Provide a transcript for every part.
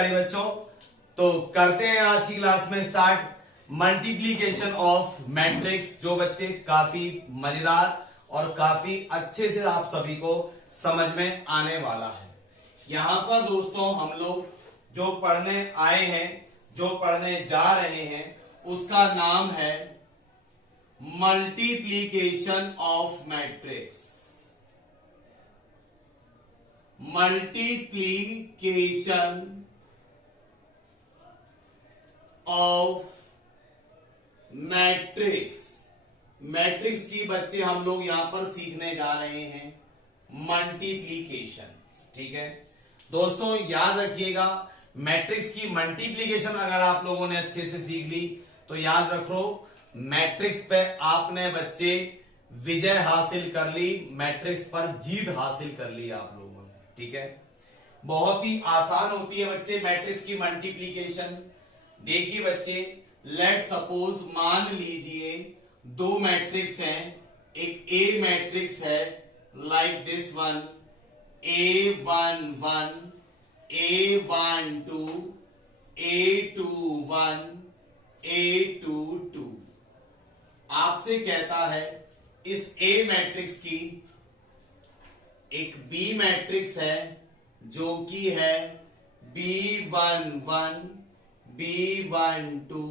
प्यारे बच्चों, तो करते हैं आज की क्लास में स्टार्ट मल्टीप्लीकेशन ऑफ मैट्रिक्स, जो बच्चे काफी मजेदार और काफी अच्छे से आप सभी को समझ में आने वाला है। यहाँ पर दोस्तों हम लोग जो पढ़ने आए हैं, जो पढ़ने जा रहे हैं, उसका नाम है multiplication of matrix. Multiplication of matrix. Matrix की बच्चे हम लोग यहां पर सीखने जा रहे हैं मल्टीप्लीकेशन। ठीक है दोस्तों, याद रखिएगा मैट्रिक्स की मल्टीप्लीकेशन अगर आप लोगों ने अच्छे से सीख ली तो याद रखो मैट्रिक्स पे आपने बच्चे विजय हासिल कर ली, मैट्रिक्स पर जीत हासिल कर ली आप लोगों ने। ठीक है, बहुत ही आसान होती है बच्चे मैट्रिक्स की मल्टीप्लीकेशन। देखिए बच्चे, लेट सपोज मान लीजिए दो मैट्रिक्स हैं, एक ए मैट्रिक्स है like this one, A11, A12, A21, A22। आपसे कहता है इस ए मैट्रिक्स की एक बी मैट्रिक्स है जो कि है B11, B12,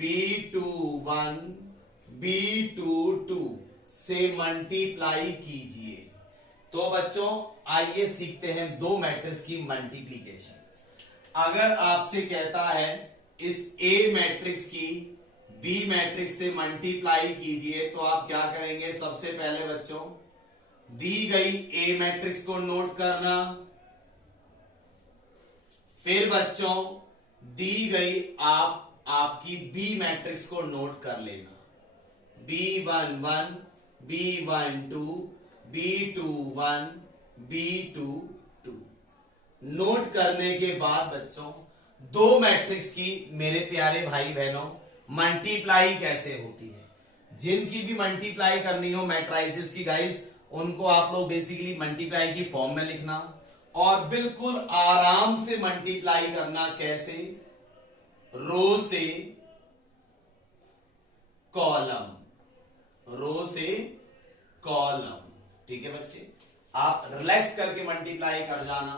B21, B22 से मल्टीप्लाई कीजिए। तो बच्चों आइए सीखते हैं दो मैट्रिक्स की मल्टीप्लीकेशन। अगर आपसे कहता है इस ए मैट्रिक्स की बी मैट्रिक्स से मल्टीप्लाई कीजिए तो आप क्या करेंगे? सबसे पहले बच्चों दी गई ए मैट्रिक्स को नोट करना, फिर बच्चों दी गई आपकी बी मैट्रिक्स को नोट कर लेना, B11, B12, B21, B22। Note करने के बाद बच्चों दो मैट्रिक्स की मेरे प्यारे भाई बहनों मल्टीप्लाई कैसे होती है। जिनकी भी मल्टीप्लाई करनी हो मैट्राइसेस की गाइस, उनको आप लोग बेसिकली मल्टीप्लाई की फॉर्म में लिखना और बिल्कुल आराम से मल्टीप्लाई करना। कैसे? रो से कॉलम, रो से कॉलम। ठीक है बच्चे, आप रिलैक्स करके मल्टीप्लाई कर जाना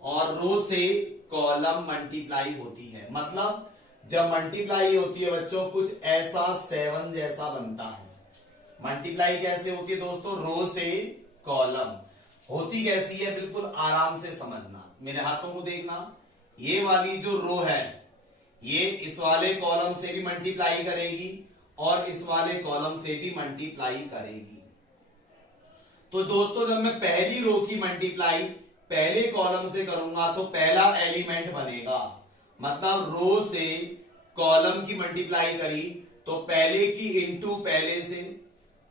और रो से कॉलम मल्टीप्लाई होती है। मतलब जब मल्टीप्लाई होती है बच्चों कुछ ऐसा 7 जैसा बनता है। मल्टीप्लाई कैसे होती है दोस्तों? रो से कॉलम होती कैसी है बिल्कुल आराम से समझना। मेरे हाथों को देखना, ये वाली जो रो है ये इस वाले कॉलम से भी मल्टीप्लाई करेगी और इस वाले कॉलम से भी मल्टीप्लाई करेगी। तो दोस्तों जब मैं पहली रो की मल्टीप्लाई पहले कॉलम से करूंगा तो पहला एलिमेंट बनेगा। मतलब रो से कॉलम की मल्टीप्लाई करी तो पहले की इंटू पहले से,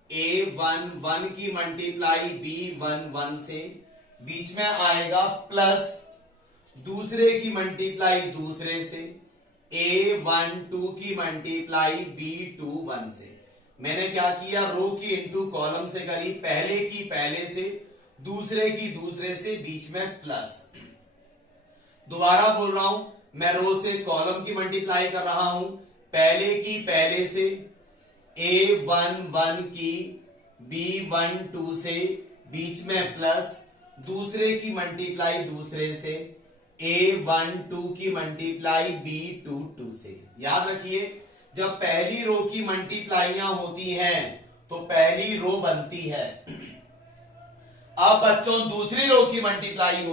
A11 की मल्टीप्लाई B11 से, बीच में आएगा प्लस दूसरे की मल्टीप्लाई दूसरे से, A12 की मल्टीप्लाई B21 से। मैंने क्या किया? रो की इंटू कॉलम से करी, पहले की पहले से, दूसरे की दूसरे से, बीच में प्लस। दोबारा बोल रहा हूं, मैं रो से कॉलम की मल्टीप्लाई कर रहा हूं, पहले की पहले से, A11 की B12 से, बीच में प्लस, दूसरे की मल्टीप्लाई दूसरे से, A12 की मल्टीप्लाई B22 से। याद रखिए जब पहली रो की मल्टीप्लाइयां होती हैं तो पहली रो बनती है। अब बच्चों दूसरी रो की मल्टीप्लाई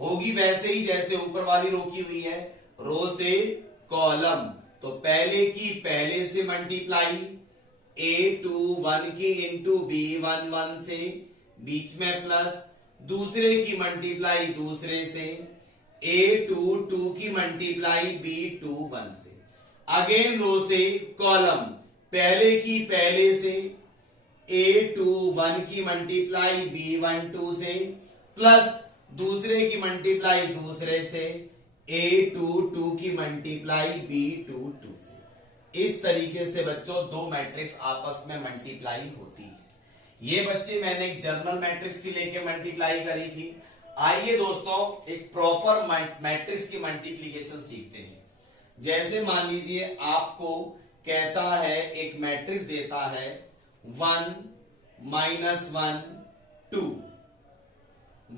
होगी वैसे ही जैसे ऊपर वाली रो की हुई है, रो से कॉलम। तो पहले की पहले से मल्टीप्लाई, A21 की इंटू B11 से, बीच में प्लस, दूसरे की मल्टीप्लाई दूसरे से, A22 की मल्टीप्लाई B21 से। अगेन रो से कॉलम, पहले की पहले से, A21 की मल्टीप्लाई B12 से, प्लस दूसरे की मल्टीप्लाई दूसरे से, A22 की मल्टीप्लाई B22 से। इस तरीके से बच्चों दो मैट्रिक्स आपस में मल्टीप्लाई होती है। ये बच्चे मैंने एक जर्नल मैट्रिक्स से लेके मल्टीप्लाई करी थी। आइए दोस्तों एक प्रॉपर मैट्रिक्स की मल्टीप्लीकेशन सीखते हैं। जैसे मान लीजिए आपको कहता है, एक मैट्रिक्स देता है 1 -1 2,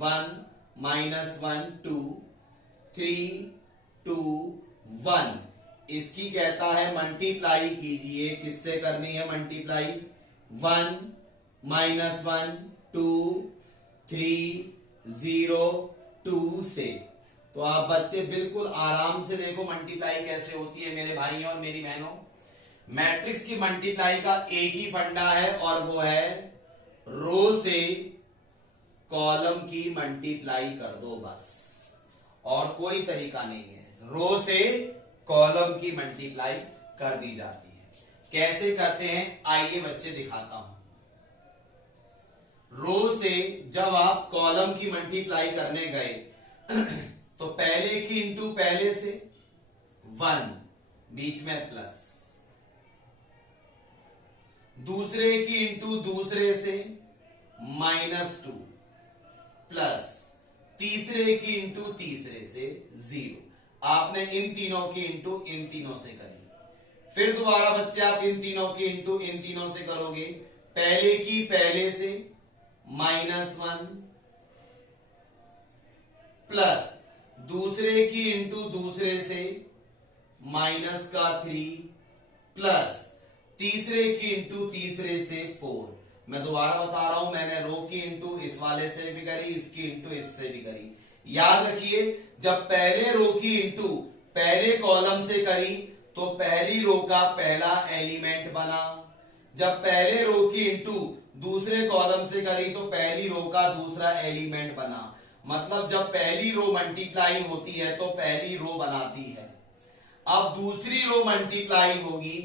1 -1 2 3 2 1। इसकी कहता है मल्टीप्लाई कीजिए, किससे करनी है मल्टीप्लाई? 1 -1 2 3 0 2 से। तो आप बच्चे बिल्कुल आराम से देखो मल्टीप्लाई कैसे होती है मेरे भाइयों और मेरी बहनों। मैट्रिक्स की मल्टीप्लाई का एक ही फंडा है और वो है रो से कॉलम की मल्टीप्लाई कर दो बस, और कोई तरीका नहीं है। रो से कॉलम की मल्टीप्लाई कर दी जाती है। कैसे करते हैं आइए बच्चे दिखाता हूं। रो से जब आप कॉलम की मल्टीप्लाई करने गए तो पहले की इंटू पहले से 1, बीच में प्लस, दूसरे की इंटू दूसरे से -2 प्लस, तीसरे की इंटू तीसरे से 0। आपने इन तीनों की इंटू इन तीनों से करी। फिर दोबारा बच्चे आप इन तीनों की इंटू इन तीनों से करोगे। पहले की पहले से -1 प्लस दूसरे की इंटू दूसरे से -3 प्लस तीसरे की इंटू तीसरे से 4। मैं दोबारा बता रहा हूं, मैंने रो की इंटू इस वाले से भी करी, इसकी इंटू इससे भी करी। याद रखिए, जब पहले रो की इंटू पहले कॉलम से करी तो पहली रो का पहला एलिमेंट बना। जब पहले रो की इंटू दूसरे कॉलम से करी तो पहली रो का दूसरा एलिमेंट बना। मतलब जब पहली रो मल्टीप्लाई होती है तो पहली रो बनाती है। अब दूसरी रो मल्टीप्लाई होगी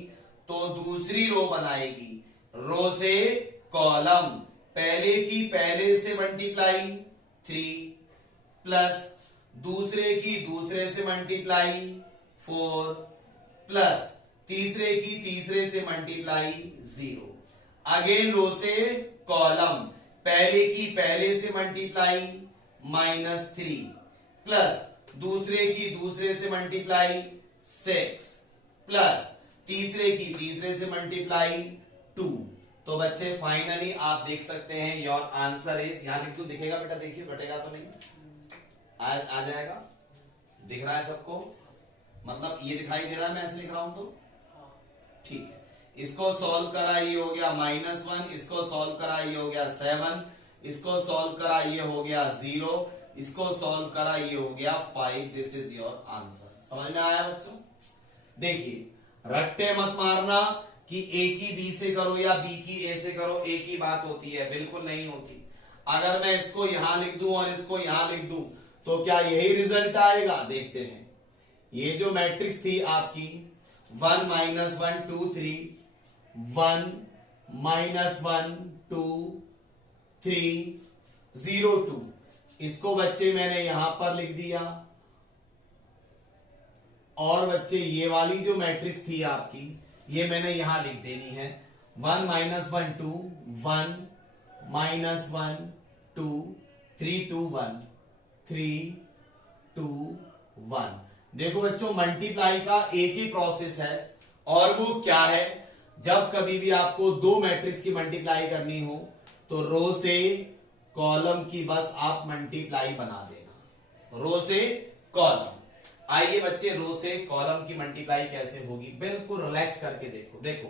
तो दूसरी रो बनाएगी। रो से कॉलम, पहले की पहले से मल्टीप्लाई 3 प्लस दूसरे की दूसरे से मल्टीप्लाई 4 प्लस तीसरे की तीसरे से मल्टीप्लाई 0। अगेन रो से कॉलम, पहले की पहले से मल्टीप्लाई -3 प्लस दूसरे की दूसरे से मल्टीप्लाई 6 प्लस तीसरे की तीसरे से मल्टीप्लाई 2। तो बच्चे फाइनली आप देख सकते हैं योर आंसर इज, यहां लिख दूं, दिखेगा बेटा? देखिए बटेगा तो नहीं, आ जाएगा, दिख रहा है सबको? मतलब ये दिखाई दे रहा है मैं ऐसे लिख रहा हूं तो ठीक है। इसको सॉल्व करा ये हो गया -1, इसको सॉल्व करा ये हो गया 7, इसको सॉल्व करा ये हो गया 0, इसको सॉल्व करा ये हो गया 5। This is your answer. समझ में आया बच्चों? देखिए रट्टे मत मारना कि ए की बी से करो या बी की ए से करो, एक ही बात होती है, बिल्कुल नहीं होती। अगर मैं इसको यहां लिख दूं और इसको यहां लिख दूं तो क्या यही रिजल्ट आएगा? देखते हैं। ये जो मैट्रिक्स थी आपकी 1 -1 2 3, 1 -1 2 3 0 2, इसको बच्चे मैंने यहां पर लिख दिया। और बच्चे ये वाली जो मैट्रिक्स थी आपकी, ये मैंने यहां लिख देनी है 1 -1 2 1 -1 2 3 2 1 3 2 1। देखो बच्चों मल्टीप्लाई का एक ही प्रोसेस है, और वो क्या है? जब कभी भी आपको दो मैट्रिक्स की मल्टीप्लाई करनी हो तो रो से कॉलम की बस आप मल्टीप्लाई बना देना, रो से कॉलम। आइए बच्चे रो से कॉलम की मल्टीप्लाई कैसे होगी, बिल्कुल रिलैक्स करके देखो। देखो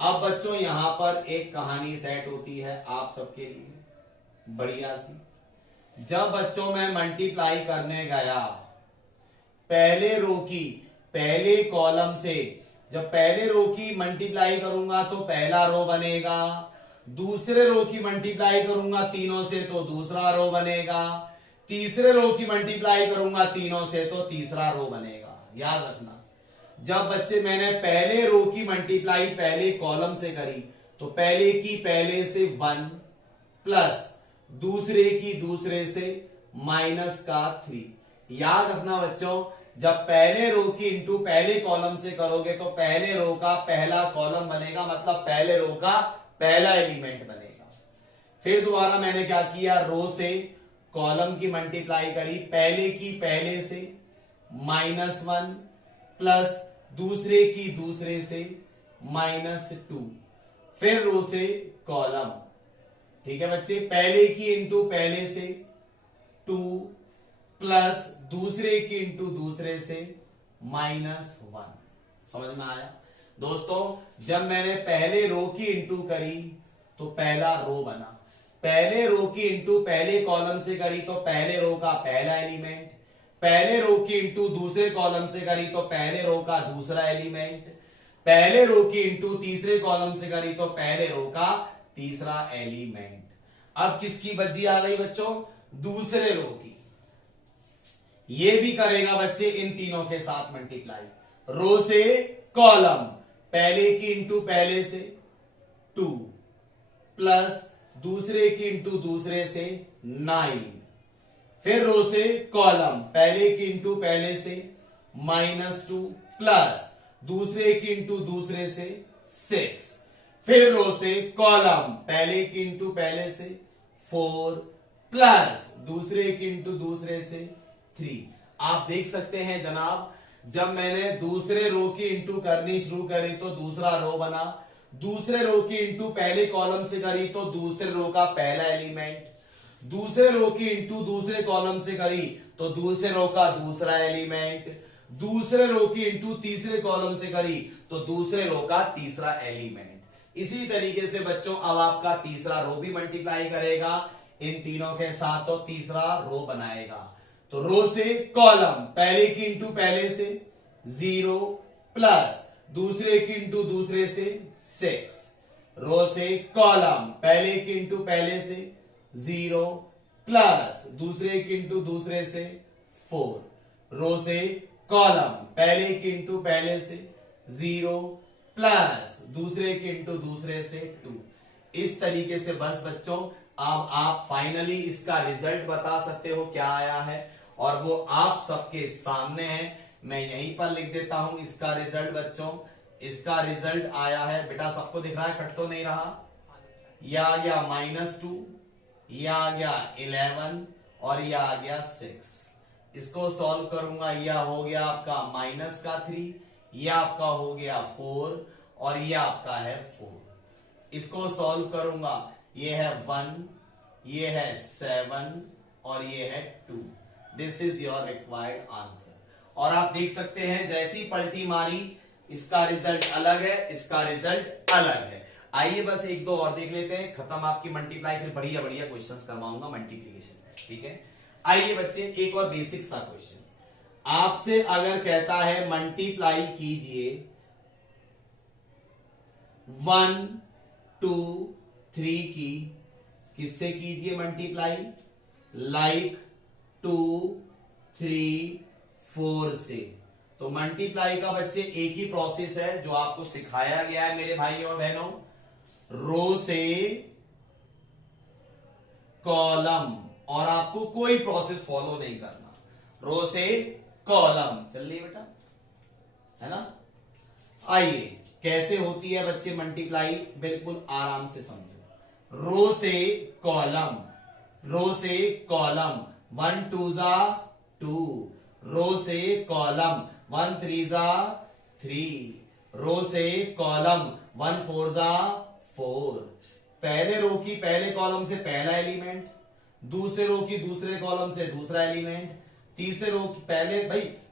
अब बच्चों यहां पर एक कहानी सेट होती है आप सबके लिए बढ़िया सी। जब बच्चों मैं मल्टीप्लाई करने गया पहले रो की पहले कॉलम से, जब पहले रो की मल्टीप्लाई करूंगा तो पहला रो बनेगा, दूसरे रो की मल्टीप्लाई करूंगा तीनों से तो दूसरा रो बनेगा, तीसरे रो की मल्टीप्लाई करूंगा तीनों से तो तीसरा रो बनेगा। याद रखना, जब बच्चे मैंने पहले रो की मल्टीप्लाई पहले कॉलम से करी तो पहले की पहले से 1 प्लस दूसरे की दूसरे से -3। याद रखना बच्चों, जब पहले रो की इंटू पहले कॉलम से करोगे तो पहले रो का पहला कॉलम बनेगा, मतलब पहले रो का पहला एलिमेंट बनेगा। फिर दोबारा मैंने क्या किया, रो से कॉलम की मल्टीप्लाई करी, पहले की पहले से -1 प्लस दूसरे की दूसरे से -2, फिर रो से कॉलम। ठीक है बच्चे, पहले की इंटू पहले से 2 प्लस दूसरे की इंटू दूसरे से -1। समझ में आया दोस्तों? जब मैंने पहले रो की इंटू करी तो पहला रो बना, पहले रो की इंटू पहले कॉलम से करी तो पहले रो का पहला एलिमेंट, पहले रो की इंटू दूसरे कॉलम से करी तो पहले रो का दूसरा एलिमेंट, पहले रो की इंटू तीसरे कॉलम से करी तो पहले रो का तीसरा एलिमेंट। अब किसकी बज्जी आ गई बच्चों? दूसरे रो की। ये भी करेगा बच्चे इन तीनों के साथ मल्टीप्लाई, रो से कॉलम, पहले की इंटू पहले से 2 प्लस दूसरे की इंटू दूसरे से 9, फिर रो से कॉलम, पहले की इंटू पहले से -2 प्लस दूसरे की इंटू दूसरे से 6, फिर रो से कॉलम, पहले की इंटू पहले से 4 प्लस दूसरे की इंटू दूसरे से 3। आप देख सकते हैं जनाब, जब मैंने दूसरे रो की इंटू करनी शुरू करी तो दूसरा रो बना, दूसरे रो की इंटू पहले कॉलम से करी तो दूसरे रो का पहला एलिमेंट, दूसरे रो की इंटू दूसरे कॉलम से करी तो दूसरे रो का दूसरा एलिमेंट, दूसरे रो की इंटू तीसरे कॉलम से करी तो दूसरे रो का तीसरा एलिमेंट। इसी तरीके से बच्चों अब आपका तीसरा रो भी मल्टीप्लाई करेगा इन तीनों के साथ तो तीसरा रो बनाएगा। तो रो से कॉलम, पहले की इंटू पहले से 0 प्लस दूसरे की इंटू दूसरे से 6, रो से कॉलम, पहले की इंटू पहले से 0 प्लस दूसरे की इंटू दूसरे से 4, रो से कॉलम, पहले की इंटू पहले से 0 प्लस दूसरे की इंटू दूसरे से 2। इस तरीके से बस बच्चों अब आप फाइनली इसका रिजल्ट बता सकते हो क्या आया है, और वो आप सबके सामने है। मैं यहीं पर लिख देता हूं इसका रिजल्ट बच्चों। इसका रिजल्ट आया है, बेटा सबको दिख रहा है, कट तो नहीं रहा? यह आ गया -2, यह आ गया 11 और यह आ गया 6। इसको सॉल्व करूंगा, यह हो गया आपका -3, यह आपका हो गया 4 और यह आपका है 4। इसको सॉल्व करूंगा, ये है 1, ये है 7 और ये है 2। This is your required answer. और आप देख सकते हैं जैसी पलटी मारी इसका रिजल्ट अलग है, इसका रिजल्ट अलग है। आइए बस एक दो और देख लेते हैं, खत्म आपकी मल्टीप्लाई, फिर बढ़िया बढ़िया क्वेश्चंस करवाऊंगा मल्टीप्लिकेशन। ठीक है, आइए बच्चे एक और बेसिक सा क्वेश्चन आपसे अगर कहता है मल्टीप्लाई कीजिए 1 2 3 की, किससे कीजिए मल्टीप्लाई? लाइक 2 3 4 से। तो मल्टीप्लाई का बच्चे एक ही प्रोसेस है जो आपको सिखाया गया है मेरे भाई और बहनों, रो से कॉलम, और आपको कोई प्रोसेस फॉलो नहीं करना, रो से कॉलम। चल रही बेटा, है ना? आइए कैसे होती है बच्चे मल्टीप्लाई, बिल्कुल आराम से समझो। रो से कॉलम, रो से कॉलम, 1 2 जा 2, रो से कॉलम 1 3 जा 3, रो से कॉलम 1 4 जा 4। पहले रो की पहले कॉलम से पहला एलिमेंट, दूसरे रो की दूसरे कॉलम से दूसरा एलिमेंट, तीसरे रो की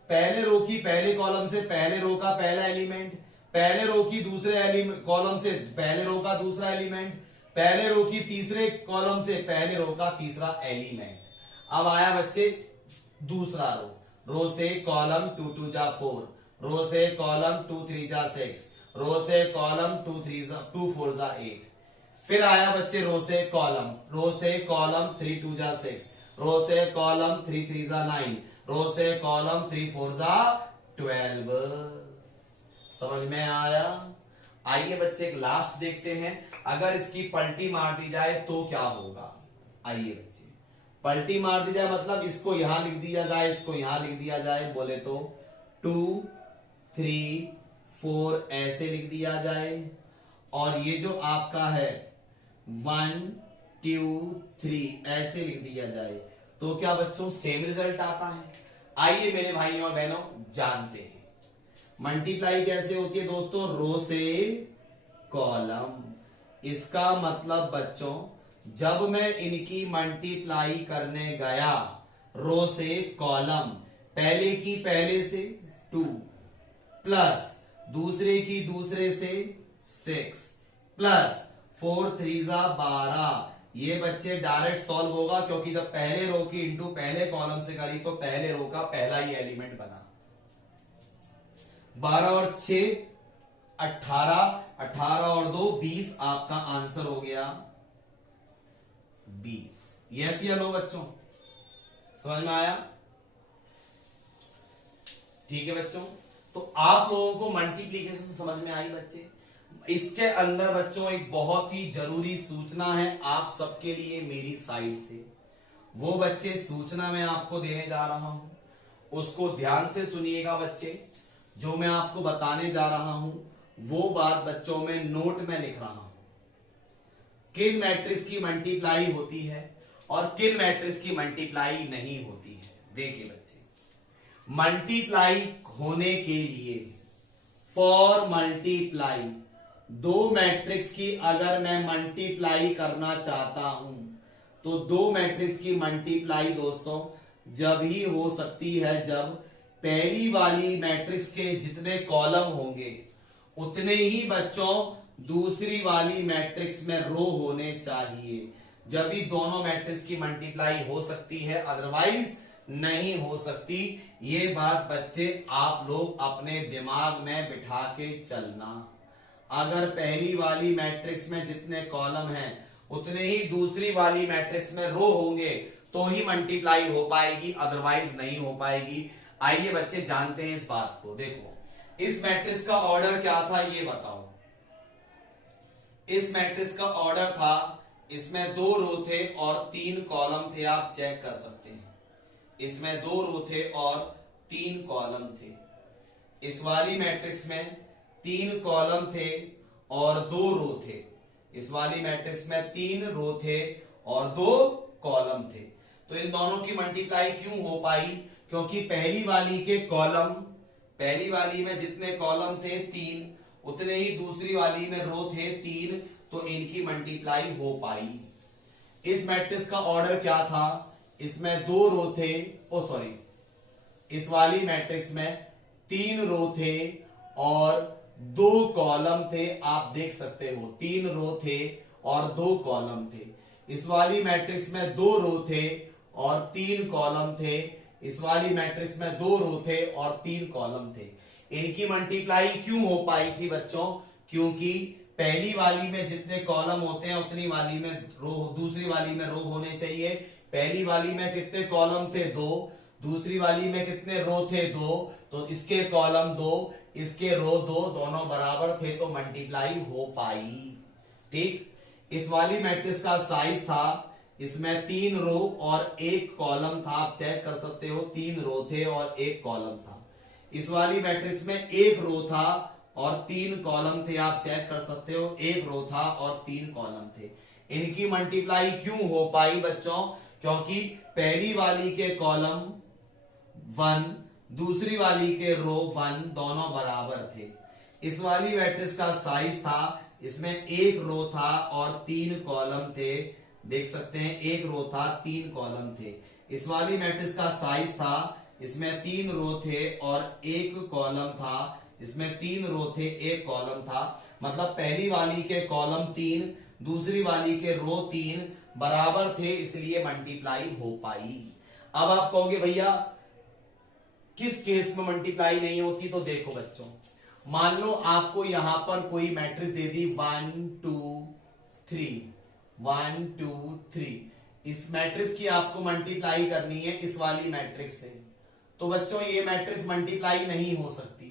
पहले रो की पहले कॉलम से पहले रो का पहला एलिमेंट, पहले रो की दूसरे कॉलम से पहले रो का दूसरा एलिमेंट, पहले रो की तीसरे कॉलम से पहले रो का तीसरा एलिमेंट। अब आया बच्चे दूसरा रो, रो से कॉलम 2 2 जा 4, रो से कॉलम 2 3 जा 6, रो से कॉलम 2 4 जा 8। फिर आया बच्चे रो से कॉलम, रो से कॉलम 3 2 जा 6, रो से कॉलम 3 3 जा 9, रो से कॉलम 3 4 जा 12। समझ में आया? आइए बच्चे एक लास्ट देखते हैं, अगर इसकी पलटी मार दी जाए तो क्या होगा। आइए बच्चे पलटी मार दी जाए मतलब इसको यहां लिख दिया जाए, इसको यहां लिख दिया जाए, बोले तो 2 3 4 ऐसे लिख दिया जाए, और ये जो आपका है 1 2 3 ऐसे लिख दिया जाए, तो क्या बच्चों सेम रिजल्ट आता है। आइए मेरे भाइयों और बहनों जानते हैं मल्टीप्लाई कैसे होती है दोस्तों, रो से कॉलम। इसका मतलब बच्चों जब मैं इनकी मल्टीप्लाई करने गया रो से कॉलम, पहले की पहले से 2 प्लस दूसरे की दूसरे से 6 प्लस 4 3 12, ये बच्चे डायरेक्ट सॉल्व होगा क्योंकि जब पहले रो की इंटू पहले कॉलम से करी तो पहले रो का पहला ही एलिमेंट बना। 12 और 6 18, 18 और 2 20, आपका आंसर हो गया 20। यस या नो बच्चों, समझ में आया? ठीक है बच्चों, तो आप लोगों को मल्टीप्लिकेशन समझ में आई बच्चे। इसके अंदर बच्चों एक बहुत ही जरूरी सूचना है आप सबके लिए मेरी साइड से। वो बच्चे सूचना मैं आपको देने जा रहा हूं, उसको ध्यान से सुनिएगा बच्चे। जो मैं आपको बताने जा रहा हूं वो बात बच्चों में नोट में लिख रहा हूं। किन मैट्रिक्स की मल्टीप्लाई होती है और किन मैट्रिक्स की मल्टीप्लाई नहीं होती है। देखिए बच्चे, मल्टीप्लाई होने के लिए, फॉर मल्टीप्लाई, दो मैट्रिक्स की अगर मैं मल्टीप्लाई करना चाहता हूं तो दो मैट्रिक्स की मल्टीप्लाई दोस्तों जब ही हो सकती है जब पहली वाली मैट्रिक्स के जितने कॉलम होंगे उतने ही बच्चों दूसरी वाली मैट्रिक्स में रो होने चाहिए। जब भी दोनों मैट्रिक्स की मल्टीप्लाई हो सकती है, अदरवाइज नहीं हो सकती। ये बात बच्चे आप लोग अपने दिमाग में बिठा के चलना। अगर पहली वाली मैट्रिक्स में जितने कॉलम हैं उतने ही दूसरी वाली मैट्रिक्स में रो होंगे तो ही मल्टीप्लाई हो पाएगी, अदरवाइज नहीं हो पाएगी। आइए बच्चे जानते हैं इस बात को। देखो इस मैट्रिक्स का ऑर्डर क्या था ये बताओ। इस मैट्रिक्स का ऑर्डर था, इसमें 2 रो थे और 3 कॉलम थे, आप चेक कर सकते हैं। इसमें 2 रो थे और 3 कॉलम थे। इस वाली मैट्रिक्स में 3 कॉलम थे और 2 रो थे। इस वाली मैट्रिक्स में 3 रो थे और 2 कॉलम थे। तो इन दोनों की मल्टीप्लाई क्यों हो पाई? क्योंकि पहली वाली के कॉलम, पहली वाली में जितने कॉलम थे 3, उतने ही दूसरी वाली में रो थे 3, तो इनकी मल्टीप्लाई हो पाई। इस मैट्रिक्स का ऑर्डर क्या था? इसमें 2 रो थे, इस वाली मैट्रिक्स में 3 रो थे और 2 कॉलम थे। आप देख सकते हो 3 रो थे और 2 कॉलम थे। इस वाली मैट्रिक्स में 2 रो थे और 3 कॉलम थे। इस वाली मैट्रिक्स में 2 रो थे और 3 कॉलम थे। इनकी मल्टीप्लाई क्यों हो पाई थी बच्चों? क्योंकि पहली वाली में जितने कॉलम होते हैं उतनी वाली में रो, दूसरी वाली में रो होने चाहिए। पहली वाली में कितने कॉलम थे? 2। दूसरी वाली में कितने रो थे? 2। तो इसके कॉलम 2, इसके रो 2, दोनों बराबर थे तो मल्टीप्लाई हो पाई। ठीक, इस वाली मैट्रिक्स का साइज था, इसमें 3 रो और 1 कॉलम था। आप चेक कर सकते हो 3 रो थे और 1 कॉलम था। इस वाली मैट्रिक्स में 1 रो था और 3 कॉलम थे। आप चेक कर सकते हो 1 रो था और 3 कॉलम थे। इनकी मल्टीप्लाई क्यों हो पाई बच्चों? क्योंकि पहली वाली के कॉलम 1, दूसरी वाली के रो 1, दोनों बराबर थे। इस वाली मैट्रिक्स का साइज था, इसमें 1 रो था और 3 कॉलम थे। देख सकते हैं 1 रो था, 3 कॉलम थे। इस वाली मैट्रिक्स का साइज था, इसमें 3 रो थे और 1 कॉलम था। इसमें 3 रो थे, 1 कॉलम था। मतलब पहली वाली के कॉलम 3, दूसरी वाली के रो 3 बराबर थे, इसलिए मल्टीप्लाई हो पाई। अब आप कहोगे भैया किस केस में मल्टीप्लाई नहीं होती? तो देखो बच्चों, मान लो आपको यहां पर कोई मैट्रिक्स दे दी 1 2 3, 1 2 3। इस मैट्रिक्स की आपको मल्टीप्लाई करनी है इस वाली मैट्रिक्स से, तो बच्चों ये मैट्रिक्स मल्टीप्लाई नहीं हो सकती।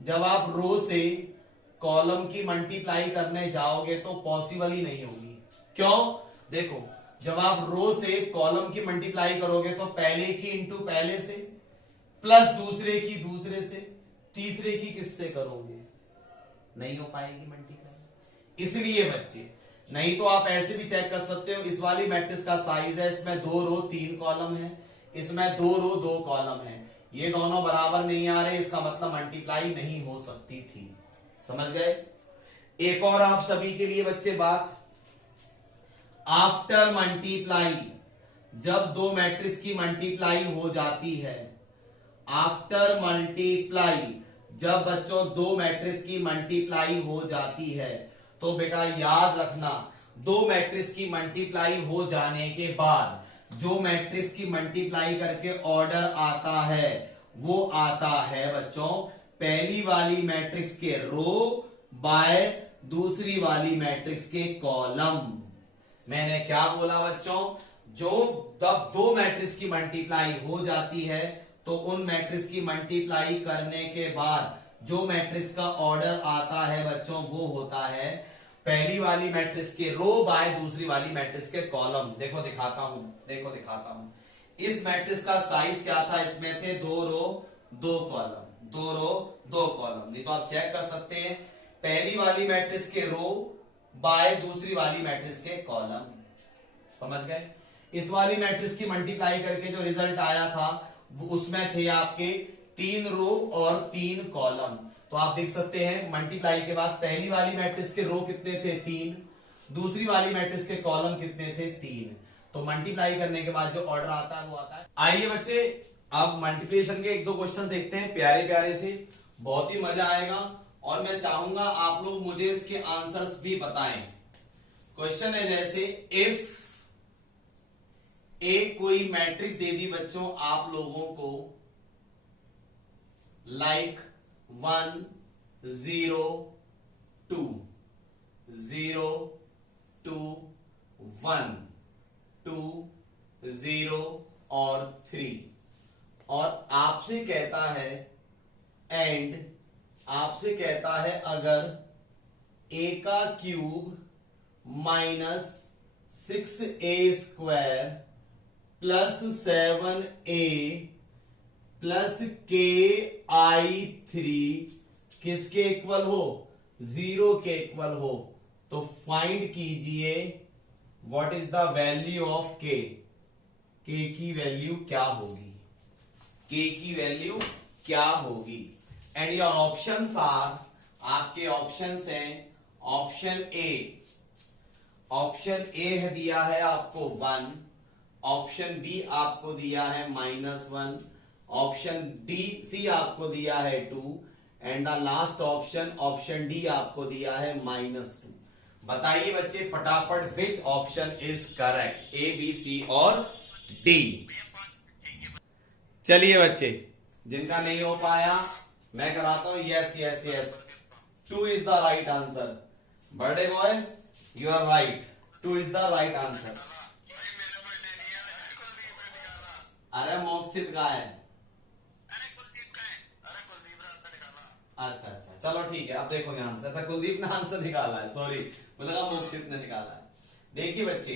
जब आप रो से कॉलम की मल्टीप्लाई करने जाओगे तो पॉसिबल ही नहीं होगी। क्यों? देखो, जब आप रो से कॉलम की मल्टीप्लाई करोगे तो पहले की इंटू पहले से प्लस दूसरे की दूसरे से, तीसरे की किससे करोगे? नहीं हो पाएगी मल्टीप्लाई। इसलिए बच्चे नहीं तो आप ऐसे भी चेक कर सकते हो, इस वाली मैट्रिक्स का साइज है, इसमें 2 रो 3 कॉलम है, इसमें 2 रो 2 कॉलम है, ये दोनों बराबर नहीं आ रहे, इसका मतलब मल्टीप्लाई नहीं हो सकती थी। समझ गए? एक और आप सभी के लिए बच्चे बात, आफ्टर मल्टीप्लाई, जब दो मैट्रिक्स की मल्टीप्लाई हो जाती है, आफ्टर मल्टीप्लाई, जब बच्चों दो मैट्रिक्स की मल्टीप्लाई हो जाती है, तो बेटा याद रखना, दो मैट्रिक्स की मल्टीप्लाई हो जाने के बाद जो मैट्रिक्स की मल्टीप्लाई करके ऑर्डर आता है, वो आता है बच्चों पहली वाली मैट्रिक्स के रो बाय दूसरी वाली मैट्रिक्स के कॉलम। मैंने क्या बोला बच्चों, जो जब दो मैट्रिक्स की मल्टीप्लाई हो जाती है, तो उन मैट्रिक्स की मल्टीप्लाई करने के बाद जो मैट्रिक्स का ऑर्डर आता है बच्चों, वो होता है पहली वाली मैट्रिक्स के रो बाय दूसरी वाली मैट्रिक्स के कॉलम। देखो दिखाता हूं, इस मैट्रिक्स का साइज क्या था, इसमें थे 2 रो 2 कॉलम, 2 रो 2 कॉलम। नहीं तो आप चेक कर सकते हैं, पहली वाली मैट्रिक्स के रो बाय दूसरी वाली मैट्रिक्स के कॉलम। समझ गए? इस वाली मैट्रिक्स की मल्टीप्लाई करके जो रिजल्ट आया था, उसमें थे आपके 3 रो और 3 कॉलम। तो आप देख सकते हैं मल्टीप्लाई के बाद पहली वाली मैट्रिक्स के रो कितने थे, 3, दूसरी वाली मैट्रिक्स के कॉलम कितने थे, 3। तो मल्टीप्लाई करने के बाद जो ऑर्डर आता है वो आता है। आइए बच्चे, अब मल्टीप्लिकेशन के 1-2 क्वेश्चन देखते हैं, प्यारे प्यारे से, बहुत ही मजा आएगा, और मैं चाहूंगा आप लोग मुझे इसके आंसर्स भी बताएं। क्वेश्चन है जैसे, इफ एक कोई मैट्रिक्स दे दी बच्चों आप लोगों को, लाइक 1 0 2 0 2 1 2 0 और 3, और आपसे कहता है एंड, आपसे कहता है अगर a का cube minus 6a square plus 7a plus ki3 किसके इक्वल हो, 0 के इक्वल हो, तो फाइंड कीजिए what is the value of k, k की वैल्यू क्या होगी, k की वैल्यू क्या होगी। एंड योर ऑप्शंस आर, आपके ऑप्शंस हैं, ऑप्शन ए है दिया है आपको 1, ऑप्शन बी आपको दिया है -1, ऑप्शन सी आपको दिया है 2, and the last option D आपको दिया है -2। बताइए बच्चे फटाफट which option is correct, A B C और डी। चलिए बच्चे, जिनका नहीं हो पाया मैं कराता हूं, yes yes yes, 2 is the right answer. Birthday boy you are right, 2 is the right answer. अरे मोक्षित का है, अच्छा अच्छा चलो ठीक है, अब देखो आंसर, अच्छा कुलदीप ने आंसर निकाला है, सॉरी मुझे लगा मोक्षित ने निकाला है। देखिए बच्चे,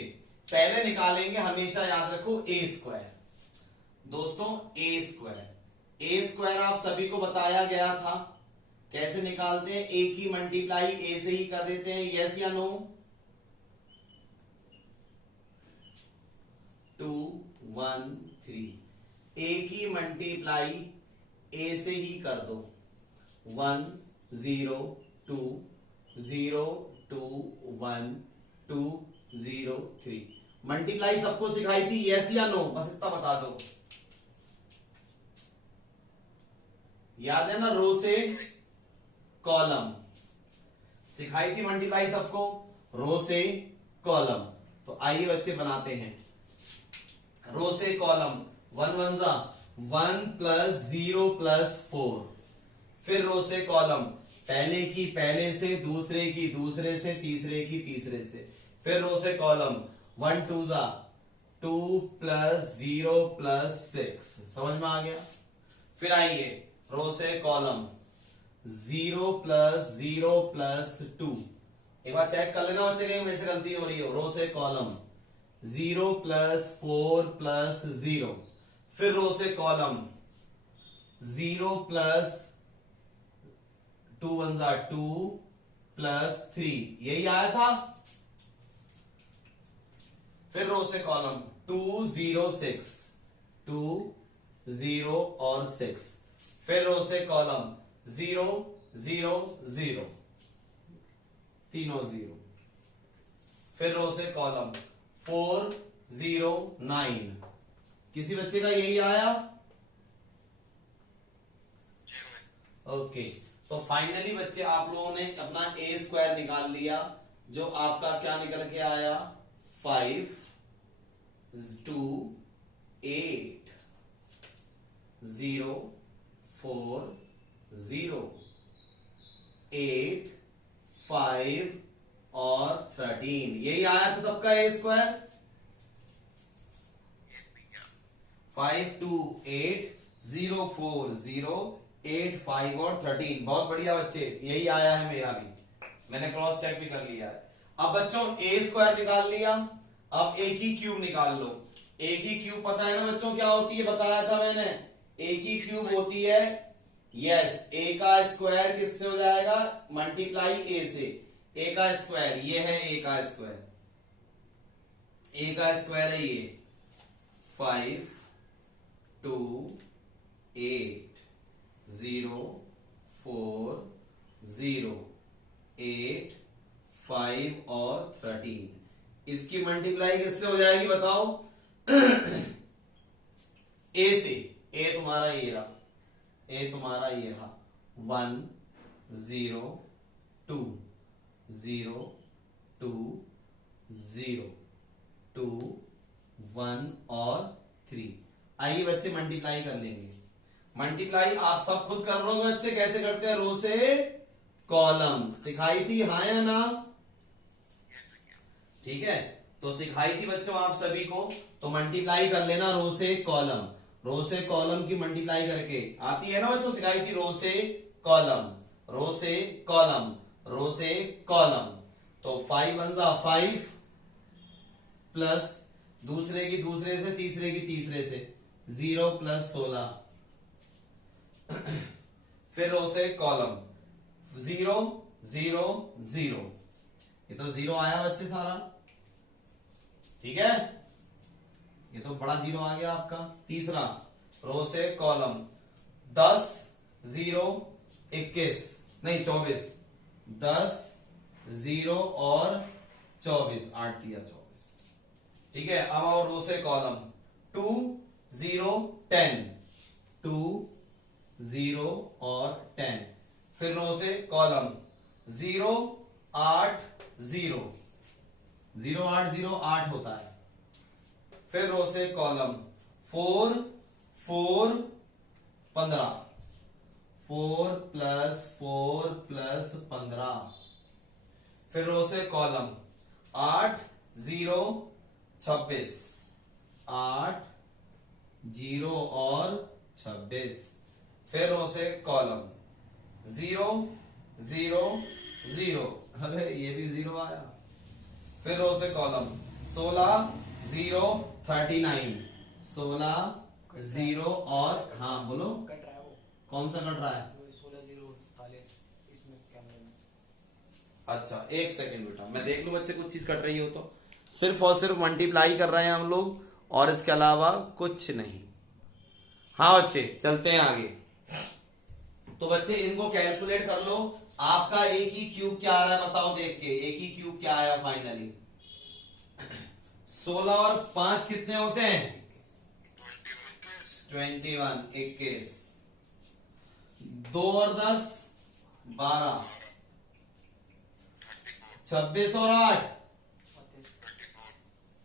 पहले निकालेंगे, हमेशा याद रखो ए स्क्वायर, दोस्तों ए स्क्वायर आप सभी को बताया गया था, कैसे निकालते हैं, ए की मल्टीप्लाई ए से ही कर देते हैं, यस या नो, 2 1 3, ए की मल्टीप्लाई ए से ही कर दो, 1 0 2 0 2 1 2 0 3। मल्टीप्लाई सबको सिखाई थी, यस या नो, बस इतना बता दो, याद है ना, रो से कॉलम सिखाई थी मल्टीप्लाई सबको, रो से कॉलम। तो आइए बच्चे बनाते हैं, रो से कॉलम, 1 1 जा 1 प्लस 0 प्लस 4, फिर रो से कॉलम, पहले की पहले से, दूसरे की दूसरे से, तीसरे की तीसरे से, फिर रो से कॉलम, 1 2 जा 2 प्लस 0 प्लस 6, समझ में आ गया। फिर आइए रो से कॉलम, 0 प्लस 0 प्लस 2, एक बार चेक कर लेना बच्चे, कहीं मेरे से गलती हो रही हो, रो से कॉलम 0 प्लस 4 प्लस 0, फिर रो से कॉलम 0 प्लस 2 1 2 प्लस 3, यही आया था, फिर रो से कॉलम 2 0 6, 2 0 और 6, फिर रो से कॉलम 0 0 0, तीनों 0, फिर रो से कॉलम 4 0 9। किसी बच्चे का यही आया? ओके, तो फाइनली बच्चे आप लोगों ने अपना ए स्क्वायर निकाल लिया, जो आपका क्या निकल के आया? 5 2 8 0 4 0 8 5 और 13, यही आया था सबका ए स्क्वायर। 5 2 8 0 4 0 8 5 और 13, बहुत बढ़िया बच्चे, यही आया है मेरा भी, मैंने क्रॉस चेक भी कर लिया है। अब बच्चों ए स्क्वायर निकाल लिया, अब ए की क्यूब निकाल लो। ए की क्यूब पता है ना बच्चों क्या होती है, बताया था मैंने, ए की क्यूब होती है, यस, ए का स्क्वायर किससे हो जाएगा? मल्टीप्लाई ए से। ए का स्क्वायर ये है, ए का स्क्वायर, ए का स्क्वायर है ये 5 2 8 0 4 0 8 5 और 13, इसकी मल्टीप्लाई किससे हो जाएगी बताओ? ए से। ए तुम्हारा ये रहा, ए तुम्हारा ये रहा 1 0 2 0 2 0 2 1 और 3। आइए बच्चे मल्टीप्लाई कर लेंगे। मल्टीप्लाई आप सब खुद कर लो बच्चे, कैसे करते हैं? रो से कॉलम सिखाई थी, हाँ या ना? ठीक है, तो सिखाई थी बच्चों आप सभी को, तो मल्टीप्लाई कर लेना रो से कॉलम। रो से कॉलम की मल्टीप्लाई करके आती है ना बच्चों, सिखाई थी रो से कॉलम, रो से कॉलम, रो से कॉलम। तो 5 1 5 प्लस दूसरे की दूसरे से, तीसरे की तीसरे से 0 प्लस 16, फिर रो से कॉलम 0 0 0, ये तो 0 आया बच्चे सारा, ठीक है, ये तो बड़ा 0 आ गया आपका। तीसरा रो से कॉलम 10 0 21 नहीं 24, 10 0 और 24, 8 दिया 24, ठीक है। अब आओ रो से कॉलम 2 0 10, 2 0 और 10, फिर रो से कॉलम 0 8 0, 0 8 0 8 होता है, फिर रो से कॉलम 4 4 15, 4 प्लस 15, फिर रो से कॉलम 8 0 26, 8 0 और 26, फिर रो से कॉलम 0 0 0, अरे ये भी 0 आया, फिर रो से कॉलम 16 0 39, 16 0 और हाँ बोलो कट रहा है वो, कौन सा कट रहा है? 16 0 43 इसमें कैमरे में। अच्छा एक सेकंड बेटा, मैं देख लूं बच्चे कुछ चीज कट रही हो तो। सिर्फ और सिर्फ मल्टीप्लाई कर रहे हैं हम लोग, और इसके अलावा कुछ नहीं। हाँ बच्चे चलते हैं आगे। तो बच्चे इनको कैलकुलेट कर लो, आपका ए की क्यूब क्या आ रहा है बताओ देख के, ए की क्यूब क्या आया फाइनली? 16 और 5 कितने होते हैं? 21, 21, 2 और 10 12, 26 और 8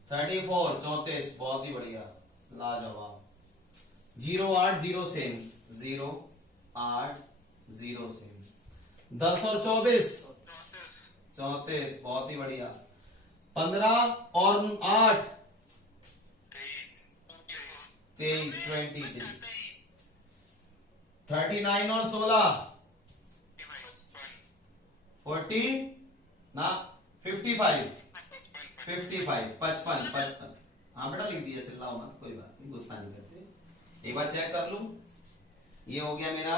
34, 34, बहुत ही बढ़िया, लाजवाब। 0 8 0 सेम, 0 8 0 सेम, 10 और 24 34, बहुत ही बढ़िया। 15 और 8 23, 23, 39 और 16 40 ना 55, 55, 55। हाँ बेटा लिख दिया, चिल्लाओ मत, कोई बात नहीं, गुस्सा नहीं करते। एक बार चेक कर लूं, ये हो गया मेरा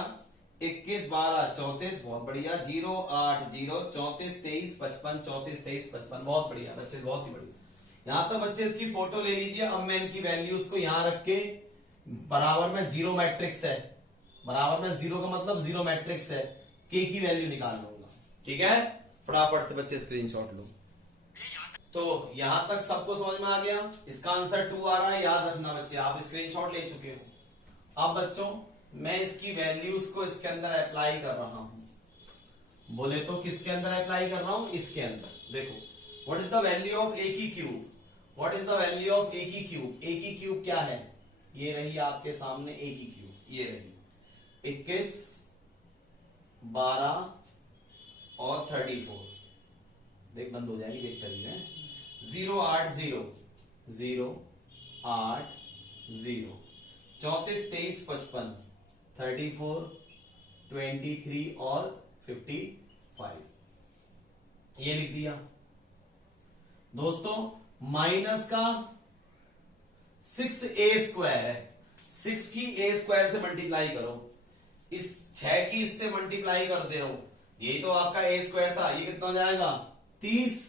21 12 34, बहुत बढ़िया। 0 8 0 34 23 55, 34 23 55, बहुत बढ़िया बच्चे, बहुत ही बढ़िया। यहां तक बच्चे इसकी फोटो ले लीजिए। अब मैं इनकी वैल्यूज को यहां रख के बराबर में जीरो मैट्रिक्स है, बराबर में जीरो का मतलब जीरो मैट्रिक्स है, के की वैल्यू निकाल लूंगा। ठीक है, फटाफट से बच्चे स्क्रीनशॉट लो। तो यहां तक सबको समझ में आ गया। इसका आंसर 2 आ रहा है, याद रखना बच्चे, आप स्क्रीनशॉट ले चुके हो। अब बच्चों मैं इसकी वैल्यूज को इसके अंदर अप्लाई कर रहा हूं। बोले तो किसके अंदर अप्लाई कर रहा हूं? इसके अंदर। देखो, what is the value of a की cube? What is the value of a की क्यूब? ए की क्यूब क्या है? ये रही आपके सामने ए की क्यूब, ये रही 21, 12 और 34। देख बंद हो जाएगी, देखते रहिए। 0 8 0 0 8 0 34 23 55 34 23 और 55 ये लिख दिया दोस्तों। माइनस का 6a स्क्वायर है, 6 की a स्क्वायर से मल्टीप्लाई करो, इस 6 की इससे मल्टीप्लाई कर दे रहा हूं, यही तो आपका a स्क्वायर था। ये कितना हो जाएगा? 30।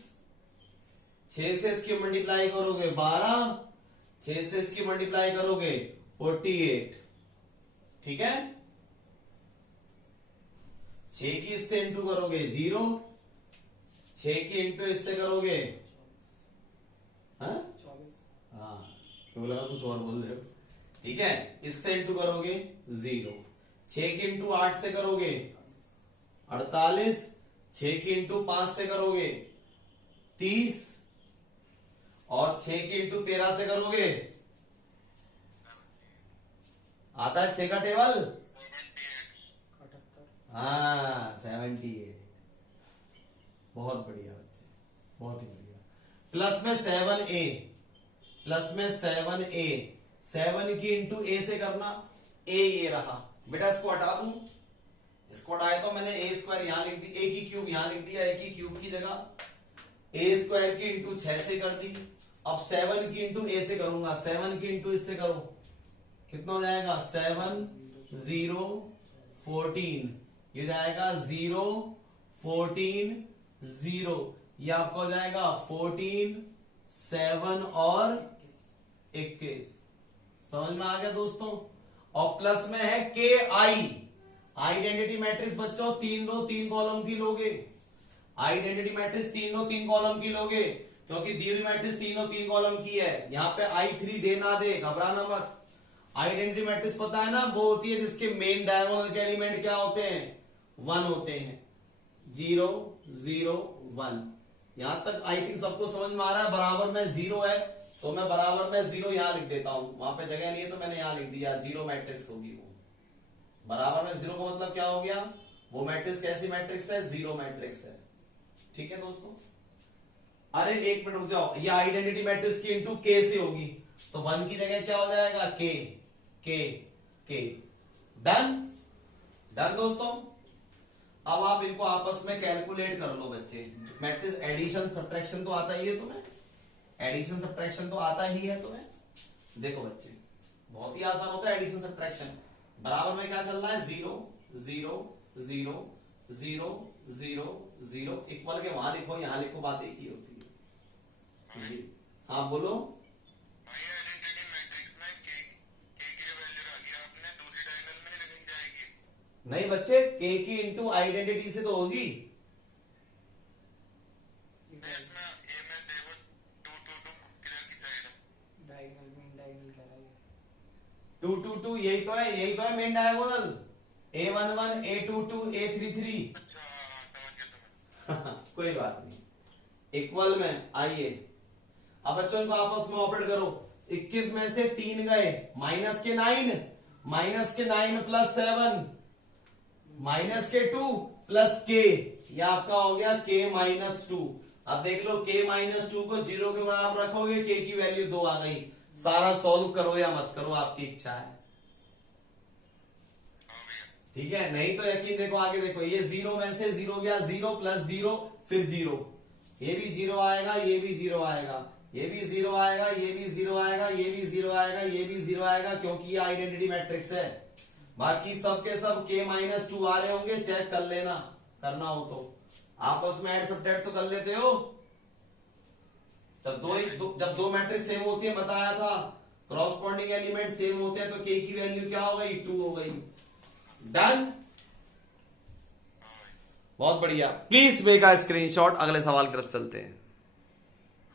6 से इसकी मल्टीप्लाई करोगे 12, 6 से इसकी मल्टीप्लाई करोगे 48। ठीक है, 6 की इससे इंटू करोगे 0, 6 की इंटू इससे करोगे 24। हाँ, क्यों लगा कुछ और बोल रहे हो। ठीक है, इससे इंटू करोगे 0, 6 की इंटू 8 से करोगे 48, 6 की इंटू 5 से करोगे 30 और 6 की इंटू 13 से करोगे, आता है 6 का टेबल? 78। हाँ 78। बहुत बढ़िया बच्चे, बहुत ही बढ़िया। प्लस में 7a, प्लस में 7a, 7 की इंटू a से करना, a ये रहा बेटा, इसको हटा दूं, इसको हटाए तो मैंने a स्क्वायर यहां लिख दी, a की क्यूब यहां लिख दिया, a की क्यूब की जगह a स्क्वायर की इंटू 6 से कर दी। अब 7 की इंटू a से करूंगा, 7 की इंटू इससे करो, कितना हो जाएगा? 7 0 14, ये जाएगा 0 14 0, ये आपका हो जाएगा 14 7 और 21। समझ में आ गया दोस्तों? और प्लस में है के आई, आइडेंटिटी मैट्रिक्स बच्चों 3 रो 3 कॉलम की लोगे, आइडेंटिटी मैट्रिक्स 3 रो 3 कॉलम की लोगे, क्योंकि दी हुई मैट्रिक्स 3 रो 3 कॉलम की है। यहां पे I3 दे ना दे घबराना मत। आइडेंटिटी मैट्रिक्स पता है ना, वो होती है जिसके मेन डायगोनल के एलिमेंट क्या होते हैं? 1 होते हैं, 0 0 1। यहां तक आई थिंक सबको समझ में आ रहा है। बराबर में 0 है तो मैं बराबर में 0 यहां लिख देता हूं, वहां पे जगह नहीं है तो मैंने यहां लिख दिया, 0 मैट्रिक्स होगी वो। बराबर में 0 का मतलब क्या हो गया? वो मैट्रिक्स कैसी मैट्रिक्स है? 0 मैट्रिक्स है। ठीक है दोस्तों? अरे एक मिनट रुक जाओ, ये आइडेंटिटी मैट्रिक्स की इंटू के से होगी, तो 1 की जगह क्या हो जाएगा? के के के। डन डन दोस्तों। अब आप इनको आपस में कैलकुलेट कर लो बच्चे। मैट्रिक्स एडिशन सब्ट्रैक्शन तो आता ही है तुम्हें, एडिशन सब्ट्रैक्शन तो आता ही है तुम्हें। देखो बच्चे, बहुत ही आसान होता है एडिशन सब्ट्रैक्शन। बराबर में क्या चल रहा है? 0 0 0 0 0 0। इक्वल के वहां लिखो, यहां लिखो, बात एक ही होती है जी। हाँ बोलो। नहीं बच्चे, के की इंटू आइडेंटिटी से तो होगी। डायगोनल में डायगोनल क्या है? 2 2 2 यही तो है, यही तो है main diagonal. A11 A22 A33। कोई बात नहीं, इक्वल में। आइए अब बच्चों इनको आपस में ऑपरेट करो। 21 में से 3 गए, माइनस के 9, माइनस के 9 प्लस 7, माइनस के 2 प्लस के, यह आपका हो गया k माइनस 2। अब देख लो k माइनस 2 को 0 के बराबर रखोगे, k की वैल्यू 2 आ गई। सारा सॉल्व करो या मत करो, आपकी इच्छा है। ठीक है, नहीं तो यकीन देखो, आगे देखो, ये 0 में से 0 गया, 0 प्लस 0 फिर 0, ये भी 0 आएगा, ये भी 0 आएगा, ये भी 0 आएगा, ये भी 0 आएगा, ये भी 0 आएगा, ये भी 0 आएगा, क्योंकि ये आइडेंटिटी मैट्रिक्स है। बाकी सब के सब k माइनस 2 आ रहे होंगे, चेक कर लेना, करना हो तो। आपस में ऐड सब्ट्रैक्ट तो कर लेते हो। जब दो मैट्रिक्स सेम होती है बताया था, क्रॉसपोंडिंग एलिमेंट सेम होते हैं, तो के की वैल्यू क्या हो गई, 2 हो गई। डन, बहुत बढ़िया। प्लीज मेक अ स्क्रीनशॉट, अगले सवाल की तरफ चलते हैं।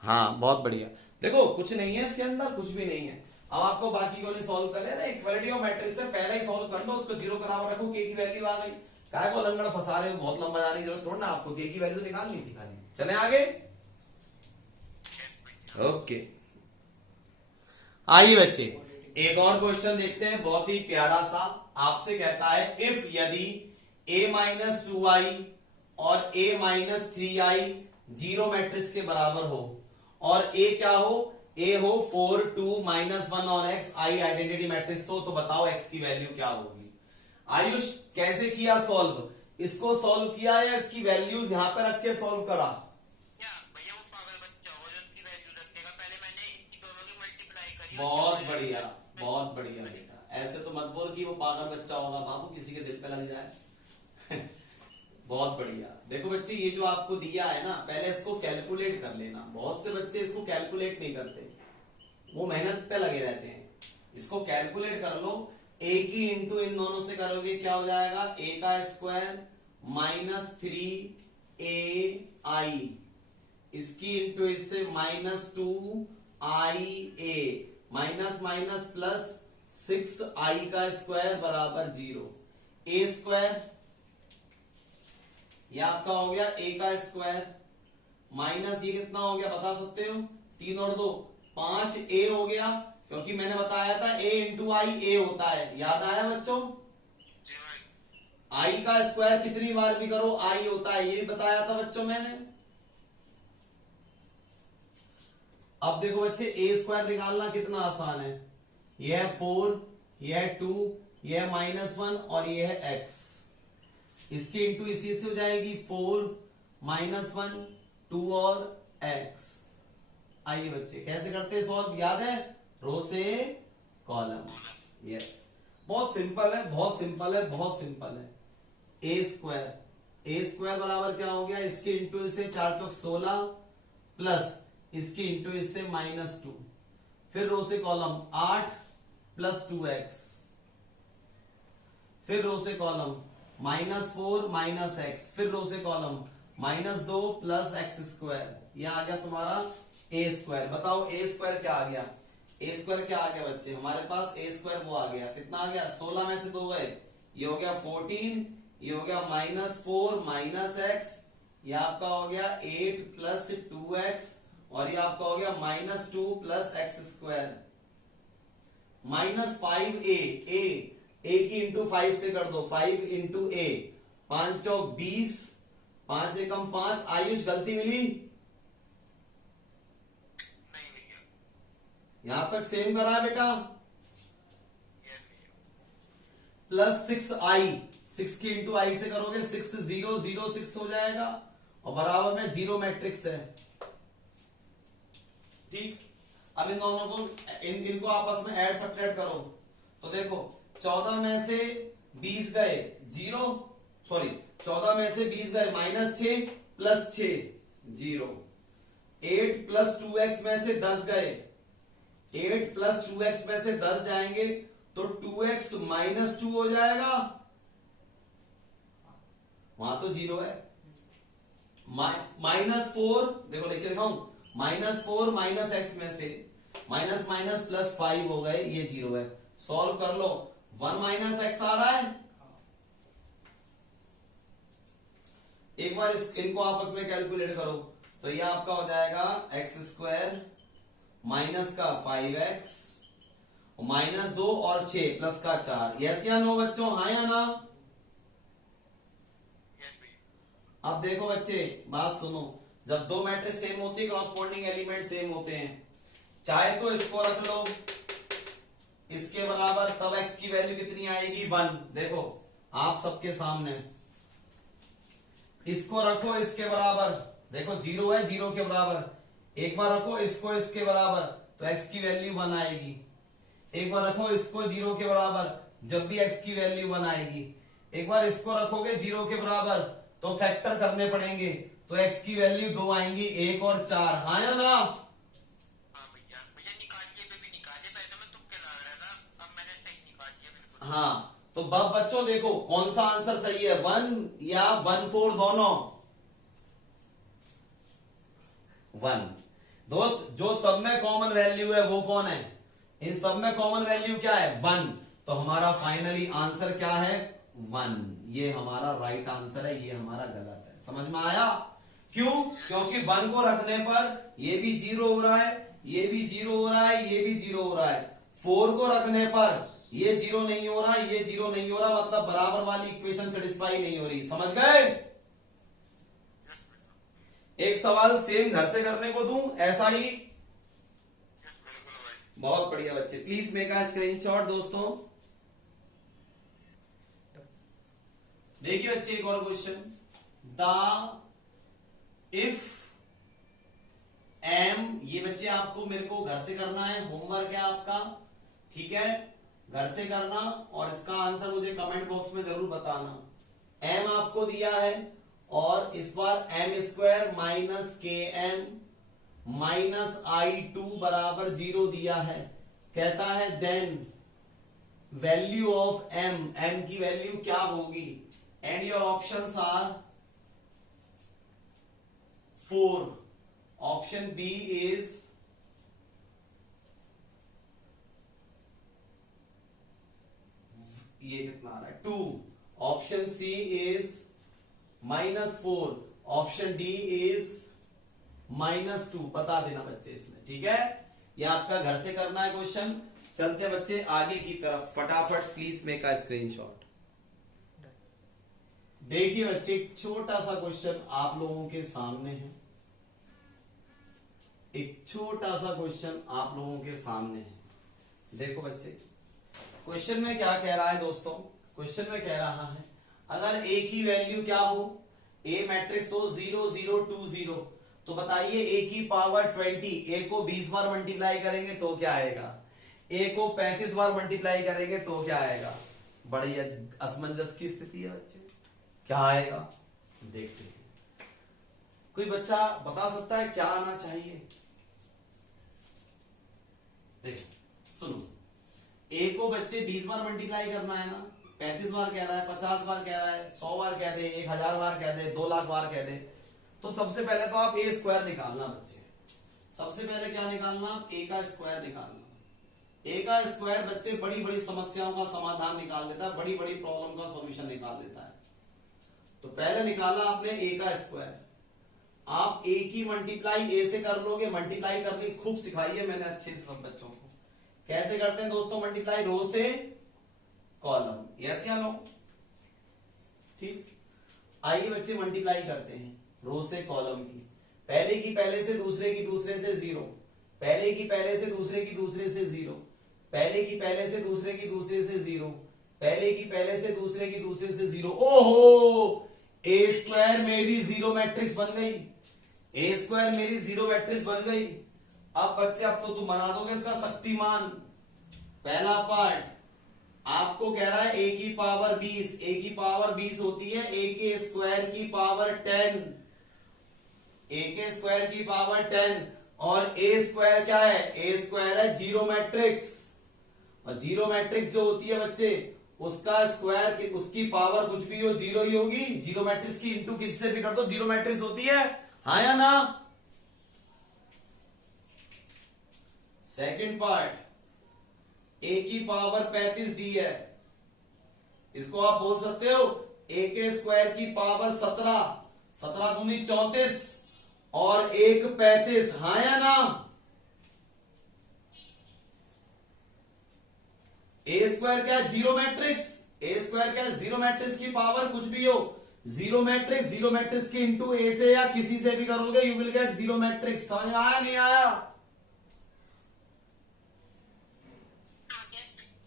हाँ बहुत बढ़िया। देखो कुछ नहीं है इसके अंदर, कुछ भी नहीं है। अब आपको बाकी को नहीं सॉल्व करे ना, इक्वालिटी ऑफ मैट्रिक्स से पहले ही सॉल्व कर लो, उसको जीरो बराबर रखो, के की वैल्यू आ गई। काय को लंगड़ फंसा रहे हो, बहुत लंबा जाने की जरूरत थोड़ा ना, आपको के की वैल्यू तो निकालनी थी खाली। चले आगे, ओके। आइए बच्चे एक और क्वेश्चन देखते हैं, बहुत ही प्यारा सा। आपसे कहता है इफ यदि a माइनस 2i और a minus 3i zero matrix के बराबर हो, और a क्या हो, a हो 4 2 -1 और x i आइडेंटिटी मैट्रिक्स हो, तो बताओ x की वैल्यू क्या होगी। आयुष कैसे किया सॉल्व, इसको सॉल्व किया या इसकी वैल्यूज यहां पे रख के सॉल्व करा। बहुत बढ़िया, बहुत बढ़िया बेटा, ऐसे तो मत बोल कि वो पागल बच्चा होगा बाबू, किसी के दिल पे लग जाए। बहुत बढ़िया। देखो बच्चे ये जो आपको दिया है ना, पहले इसको कैलकुलेट कर लेना। बहुत से बच्चे इसको कैलकुलेट नहीं करते, वो मेहनत पे लगे रहते हैं। इसको कैलकुलेट कर लो, a की इंटू इन दोनों से करोगे क्या हो जाएगा, a का स्क्वायर माइनस 3ai, इसकी इंटू इससे -2ia, minus minus plus 6i का स्क्वायर बराबर 0। a स्क्वायर ये आपका हो गया a का स्क्वायर, माइनस ये कितना हो गया बता सकते हो, 3 और 2 5a हो गया, क्योंकि मैंने बताया था a इंटू आई a होता है, याद आया बच्चों। i का स्क्वायर कितनी बार भी करो i होता है, ये बताया था बच्चों मैंने। अब देखो बच्चे a स्क्वायर निकालना कितना आसान है, यह है 4, यह है 2, यह है -1 और यह है x, इसकी इंटू इसी से हो जाएगी 4 -1 2 और x। आइए बच्चे कैसे करते हैं सॉल्व, याद है, रो से कॉलम। यस, बहुत सिंपल है, बहुत सिंपल है, बहुत सिंपल है। a स्क्वायर बराबर क्या हो गया, इसके इंटू इसे 4 चौक 16 प्लस इसकी इंटू इससे -2, फिर रो से कॉलम 8 प्लस 2x, फिर रो से कॉलम -4 माइनस x, फिर रो से कॉलम -2 प्लस x स्क्वायर। यह आ गया तुम्हारा a स्क्वायर। बताओ a स्क्वायर क्या आ गया, a स्क्वायर क्या आ गया बच्चे, हमारे पास a स्क्वायर वो आ गया, कितना आ गया, 16 में से 2 गए, ये हो गया 14, ये हो गया -4 माइनस x, ये आपका हो गया 8 प्लस 2x, और ये आपका हो गया -2 plus x square, -5a, a की इंटू 5 से कर दो, 5 इंटू a, 5 चौक 20, 5 एकम 5। आयुष गलती मिली, यहां तक सेम करा है बेटा, प्लस 6i, 6 की इंटू आई से करोगे 6 0 0 6 हो जाएगा, और बराबर में जीरो मैट्रिक्स है। ठीक, अब इन दोनों को इनको आपस में ऐड सब्ट्रैक्ट करो, तो देखो 14 में से 20 गए 0, सॉरी 14 में से 20 गए -6 प्लस 6 0, 8 प्लस 2x में से 10 गए, 8 प्लस 2x में से 10 जाएंगे तो 2x -2 हो जाएगा, वहां तो 0 है। -4 देखो लिख के दिखाऊं, -4 माइनस x में से माइनस माइनस प्लस 5 हो गए, ये 0 है। सॉल्व कर लो, 1 माइनस x आ रहा है, एक बार इनको आपस में कैलकुलेट करो, तो ये आपका हो जाएगा x स्क्वायर माइनस का 5x -2 और 6 प्लस का 4। यस या नो बच्चों, हाँ या ना। अब देखो बच्चे बात सुनो, जब दो मैट्रिक्स सेम होती है, क्रॉसपोंडिंग एलिमेंट सेम होते हैं, चाहे तो इसको रख लो इसके बराबर, तब x की वैल्यू कितनी आएगी 1। देखो आप सबके सामने, इसको रखो इसके बराबर, देखो 0 है 0 के बराबर, एक बार रखो इसको इसके बराबर तो x की वैल्यू 1 आएगी, एक बार रखो इसको 0 के बराबर, जब भी x की वैल्यू 1 आएगी, एक बार इसको रखोगे 0 के बराबर तो फैक्टर करने पड़ेंगे, तो x की वैल्यू 2 आएंगी, 1 और 4, हाँ या ना। हाँ, तो बच्चों देखो कौन सा आंसर सही है, 1 या 1 4 दोनों? 1। दोस्त जो सब में कॉमन वैल्यू है वो कौन है? इन सब में कॉमन वैल्यू क्या है? 1। तो हमारा फाइनली आंसर क्या है? 1। ये हमारा राइट आंसर है, ये हमारा गलत है। समझ में आया? क्यों? क्योंकि 1 को रखने पर ये भी 0 हो रहा है, ये भी 0 हो रहा है, ये भी 0 हो रहा है। 4 को रखने पर ये 0 नहीं हो रहा, ये 0 नहीं हो रहा, मतलब बराबर वाली इक्वेशन सेटिस्फाई नहीं हो रही। समझ गए? एक सवाल सेम घर से करने को दूं ऐसा ही? बहुत बढ़िया बच्चे, प्लीज मेक अ स्क्रीनशॉट दोस्तों। देखिए बच्चे एक और क्वेश्चन, द इफ एम, ये बच्चे आपको मेरे को घर से करना है, होमवर्क है आपका, ठीक है, घर से करना, और इसका आंसर मुझे कमेंट बॉक्स में जरूर बताना। एम आपको दिया है और इस बार m² माइनस के एम माइनस I2 बराबर 0 दिया है। कहता है then value of m, m की वैल्यू क्या होगी? And your options are 4, option B is ये कितना आ रहा है 2, option C is -4, option D is -2। बता देना बच्चे इसमें, ठीक है? ये आपका घर से करना है क्वेश्चन। चलते बच्चे आगे की तरफ, फटाफट प्लीज मेक अ स्क्रीनशॉट। देखिए बच्चे एक छोटा सा क्वेश्चन आप लोगों के सामने है, एक छोटा सा क्वेश्चन आप लोगों के सामने है। देखो बच्चे क्वेश्चन में क्या कह रहा है दोस्तों? क्वेश्चन में कह रहा है अगर a की वैल्यू क्या हो, a मैट्रिक्स हो 0 0 2 0, तो बताइए a की पावर 20, a को 20 बार मल्टीप्लाई करेंगे तो क्या आएगा, a को 35 बार मल्टीप्लाई करेंगे तो क्या आएगा? बड़ी असमंजस की स्थिति है बच्चे, क्या आएगा देखते हैं। कोई बच्चा बता सकता है क्या आना चाहिए? देखो सुनो, a को बच्चे 20 बार मल्टीप्लाई करना है ना, 35 बार कह रहा है, 50 बार कह रहा है, 100 बार कह दे, 1000 बार कह दे, 2 लाख बार कह दे, तो सबसे पहले तो आप a² निकालना बच्चे। सबसे पहले क्या निकालना? a का स्क्वायर निकालना। a का स्क्वायर बच्चे बड़ी बड़ी समस्याओं का समाधान निकाल देता है, बड़ी बड़ी प्रॉब्लम का सॉल्यूशन निकाल देता है। तो पहले निकाला आपने a का स्क्वायर। आप a की मल्टीप्लाई a से कर लोगे, मल्टीप्लाई करनी खूब सिखाई है मैंने अच्छे से सब बच्चों को। कैसे करते हैं दोस्तों मल्टीप्लाई? रो से कॉलम, यस या नो? ठीक, आइए बच्चे मल्टीप्लाई करते हैं रो से कॉलम की। पहले की पहले से, दूसरे की दूसरे से 0, पहले की पहले से, दूसरे की दूसरे से 0, पहले की पहले से, दूसरे की दूसरे से 0, पहले की पहले से, दूसरे की दूसरे से 0। ओहो, a² मेरी 0 मैट्रिक्स बन गई, a² मेरी 0 मैट्रिक्स बन गई। अब बच्चे अब तो तुम बना दोगे इसका शक्तिमान। पहला पार्ट आपको कह रहा है a की पावर 20, a की पावर 20 होती है a के स्क्वायर की पावर 10, a के स्क्वायर की पावर 10, और a² क्या है? a² है 0 मैट्रिक्स, और 0 मैट्रिक्स जो होती है बच्चे उसका स्क्वायर की उसकी पावर कुछ भी हो 0 ही होगी। 0 मैट्रिक्स की इंटू किसी से भी कर दो 0 मैट्रिक्स होती है, हाँ या ना? सेकंड पार्ट, a की पावर 35 दी है, इसको आप बोल सकते हो a के स्क्वायर की पावर 17, 17 दूनी 34 और 1 35, हाँ या ना? a² क्या है? 0 मैट्रिक्स। a² क्या है? 0 मैट्रिक्स की पावर कुछ भी हो, 0 मैट्रिक्स की इंटू a से या किसी से भी करोगे यू विल गेट 0 मैट्रिक्स। समझ में आया नहीं आया?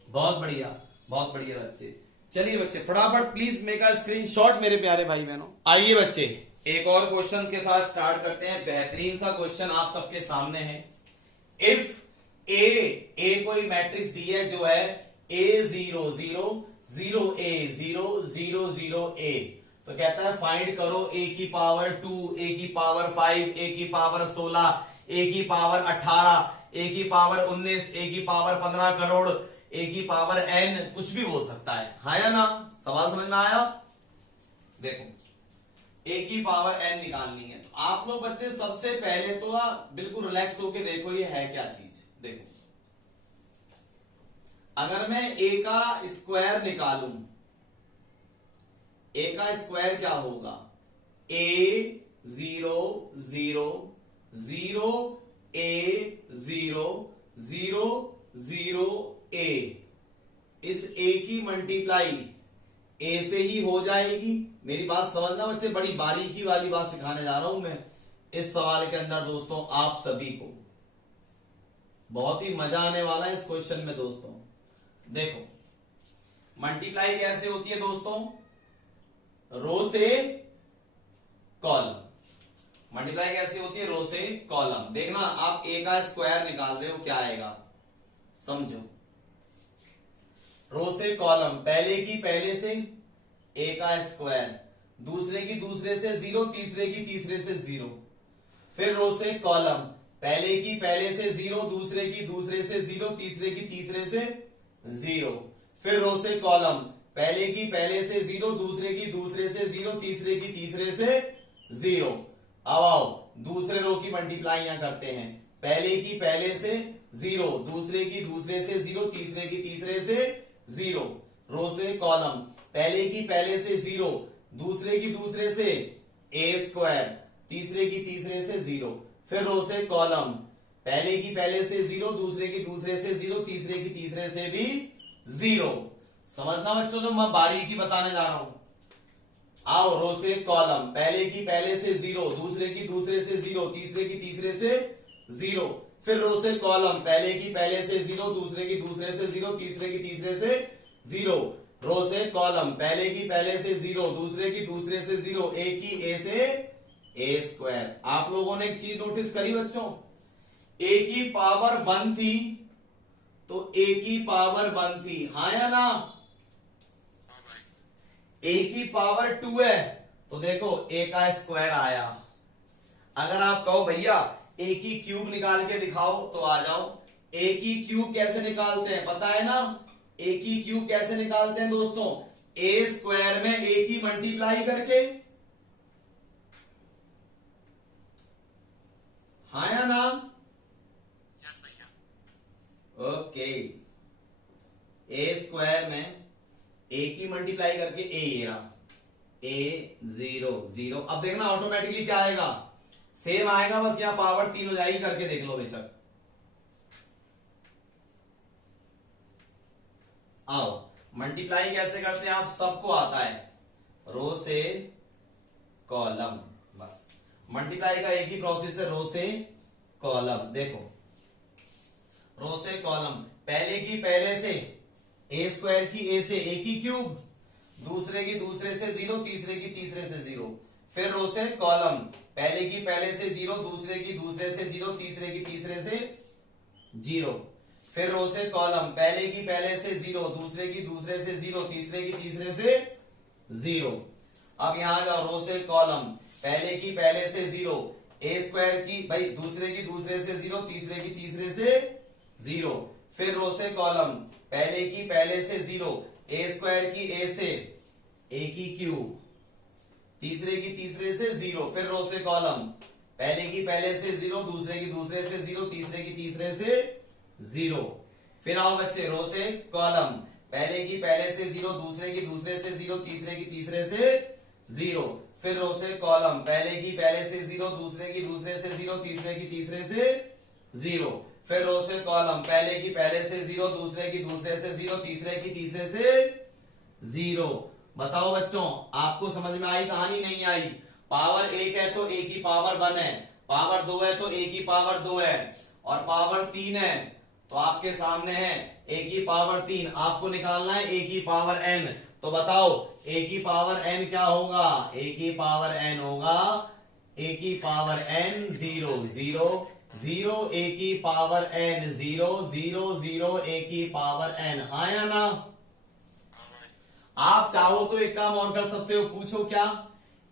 बहुत बढ़िया, बहुत बढ़िया बच्चे। चलिए बच्चे फटाफट प्लीज मेक अ स्क्रीनशॉट मेरे प्यारे भाई बहनों। आइए बच्चे एक और क्वेश्चन के साथ स्टार्ट करते हैं। बेहतरीन सा क्वेश्चन आप सबके सामने है। इफ ए कोई मैट्रिक्स दी है जो है A0 0 0 A 0 0 0 A, तो कहता है फाइंड करो a की पावर 2, a की पावर 5, a की पावर 16, a की पावर 18, a की पावर 19, a की पावर 15 करोड़, ए की पावर एन, कुछ भी बोल सकता है, हाँ या ना? सवाल समझ में आया? देखो ए की पावर एन निकालनी है, तो आप लोग बच्चे सबसे पहले तो बिल्कुल रिलैक्स होके देखो ये है क्या चीज। देखो अगर मैं ए का स्क्वायर निकालूं, ए का स्क्वायर क्या होगा? ए 0 0 0 ए 0 0 0 ए, इस ए की मल्टीप्लाई ए से ही हो जाएगी। मेरी बात समझना बच्चे, बड़ी बारीकी वाली बात सिखाने जा रहा हूं मैं इस सवाल के अंदर दोस्तों। आप सभी को बहुत ही मजा आने वाला है इस क्वेश्चन में दोस्तों। देखो मल्टीप्लाई कैसे होती है दोस्तों? रो से कॉलम। मल्टीप्लाई कैसे होती है? रो से कॉलम। देखना आप ए का स्क्वायर निकाल रहे हो, क्या आएगा समझो। रो से कॉलम, पहले की पहले से ए का स्क्वायर, दूसरे की दूसरे से 0, तीसरे की तीसरे से 0। फिर रो से कॉलम, पहले की पहले से 0, दूसरे की दूसरे से 0, तीसरे की तीसरे से 0। फिर रो से कॉलम, पहले की पहले से 0, दूसरे की दूसरे से 0, तीसरे की तीसरे से 0। अब आओ दूसरे रो की मल्टीप्लाई यहां करते हैं। पहले की पहले से 0, दूसरे की दूसरे से 0, तीसरे की तीसरे से 0। रो से कॉलम, पहले की पहले से 0, दूसरे की दूसरे से ए स्क्वायर, तीसरे की तीसरे से 0। फिर रो से कॉलम, पहले की पहले से 0, दूसरे की दूसरे से 0, तीसरे की तीसरे से भी 0। समझना बच्चों, जो मैं बारीकी बताने जा रहा हूं। आओ रो से कॉलम, पहले की पहले से 0, दूसरे की दूसरे से 0, तीसरे की तीसरे से 0। फिर रो से कॉलम, पहले की पहले से 0, दूसरे की दूसरे से 0, तीसरे की तीसरे से 0। रो से कॉलम, पहले की पहले से 0, दूसरे की दूसरे से 0, ए की ए से ए स्क्वायर। आप लोगों ने एक चीज नोटिस करी बच्चों, ए की पावर 1 थी तो ए की पावर 1 थी, हाँ या ना? ए की पावर 2 है तो देखो ए का स्क्वायर आया। अगर आप कहो भैया ए की क्यूब निकाल के दिखाओ तो आ जाओ। ए की क्यूब कैसे निकालते हैं पता है ना? ए की क्यूब कैसे निकालते हैं दोस्तों? ए स्क्वायर में ए की मल्टीप्लाई करके, हाँ या ना? ओके, ए स्क्वायर में ए की मल्टीप्लाई करके ए रहा, ए 0 0। अब देखना ऑटोमेटिकली क्या आएगा, सेम आएगा, बस यहां पावर 3 हो जाएगी। करके देख लो बेशक। आओ मल्टीप्लाई कैसे करते हैं आप सबको आता है, रो से कॉलम। बस मल्टीप्लाई का एक ही प्रोसेस है, रो से कॉलम। देखो रो से कॉलम, पहले की पहले से ए स्क्वायर की ए से ए की क्यूब, दूसरे की दूसरे से 0, तीसरे की तीसरे से 0। फिर रो से कॉलम, पहले की पहले से 0, दूसरे की दूसरे से 0, तीसरे की तीसरे से 0। फिर रो से कॉलम, पहले की पहले से 0, दूसरे की दूसरे से 0, तीसरे की तीसरे से 0। अब यहां जाओ, रो से कॉलम, पहले की पहले से 0, ए स्क्वायर की भाई दूसरे की दूसरे से 0, तीसरे की तीसरे से 0। फिर रो से कॉलम, पहले की पहले से 0, ए स्क्वायर की ए से ए की क्यूब, तीसरे की तीसरे से 0। फिर रो से कॉलम, पहले की पहले से 0, दूसरे की दूसरे से 0, तीसरे की तीसरे से 0। फिर आओ बच्चे रो से कॉलम, पहले की पहले से 0, दूसरे की दूसरे से 0, तीसरे की तीसरे से 0। फिर रो से कॉलम, पहले की पहले से 0, दूसरे की दूसरे से 0, तीसरे की तीसरे से 0। फिर रो से कॉलम, पहले की पहले से 0, दूसरे की दूसरे से 0, तीसरे की तीसरे से 0। बताओ बच्चों आपको समझ में आई कहानी? नहीं आई? पावर 1 है तो ए की पावर 1 है, पावर 2 है तो ए की पावर 2 है, और पावर 3 है तो आपके सामने है ए की पावर 3। आपको निकालना है ए की पावर n। तो बताओ ए की पावर n क्या होगा? ए की पावर n होगा ए की पावर n 0 0 0, ए की पावर n 0 0 0, ए की पावर n, हाँ या ना? आप चाहो तो एक काम और कर सकते हो, पूछो क्या?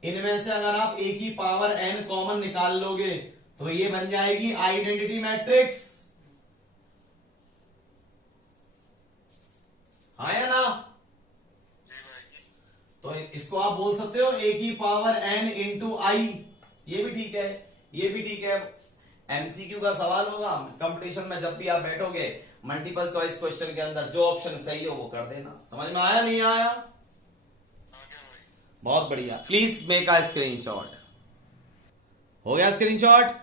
इनमें से अगर आप ए की पावर n कॉमन निकाल लोगे तो ये बन जाएगी आइडेंटिटी मैट्रिक्स। इसको आप बोल सकते हो a की पावर n इंटू आई, ये भी ठीक है, ये भी ठीक है। एमसीक्यू का सवाल होगा कंपटीशन में, जब भी आप बैठोगे मल्टीपल चॉइस क्वेश्चन के अंदर जो ऑप्शन सही हो वो कर देना। समझ में आया नहीं आया? बहुत बढ़िया। Please make a screenshot. हो गया स्क्रीनशॉट?